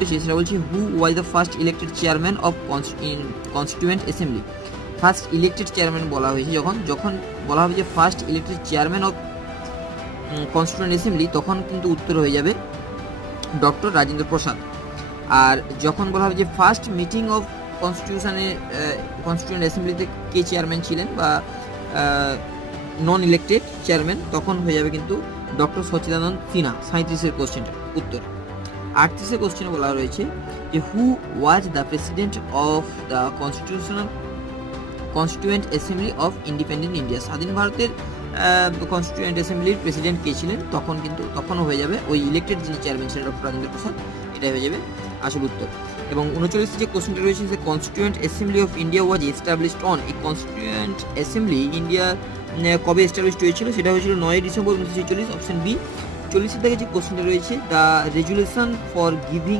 সেটা বলছি who was the first elected chairman of constituent assembly. First elected chairman বলা হয়েছে যখন বলা হবে যে first elected chairman of constituent assembly, তখন কিন্তু উত্তর হয়ে যাবে ডক্টর রাজেন্দ্র প্রসাদ। আর যখন বলা হবে যে ফার্স্ট মিটিং অফ কনস্টিটিউয়েন্ট অ্যাসেম্বলিতে কে চেয়ারম্যান ছিলেন বা নন ইলেক্টেড চেয়ারম্যান, তখন হয়ে যাবে কিন্তু ডক্টর সচিদানন্দ সিনহা। 37-এর কোশ্চেনটা উত্তর। 38-এর কোশ্চেনে বলা রয়েছে যে who was the president of the constituent assembly of independent India. স্বাধীন ভারতের কনস্টিটিউয়েন্ট অ্যাসেম্বলির প্রেসিডেন্ট কে ছিলেন, তখনও হয়ে যাবে ওই ইলেক্টেড যিনি চেয়ারম্যান ছিলেন ডক্টর রাজেন্দ্র প্রসাদ, এটাই হয়ে যাবে আসল উত্তর। এবং 39 যে কোশ্চেনটা রয়েছে যে constituent assembly of India was established on. এই কনস্টিটিউয়েন্ট অ্যাসেম্বলি ইন্ডিয়া কবে এস্টাবলিশড হয়েছিল, সেটা হয়েছিল 9 ডিসেম্বর 1946। Option B. 40 থেকে যে কোশ্চেনটা রয়েছে দ্য রেজুলেশন ফর গিভিং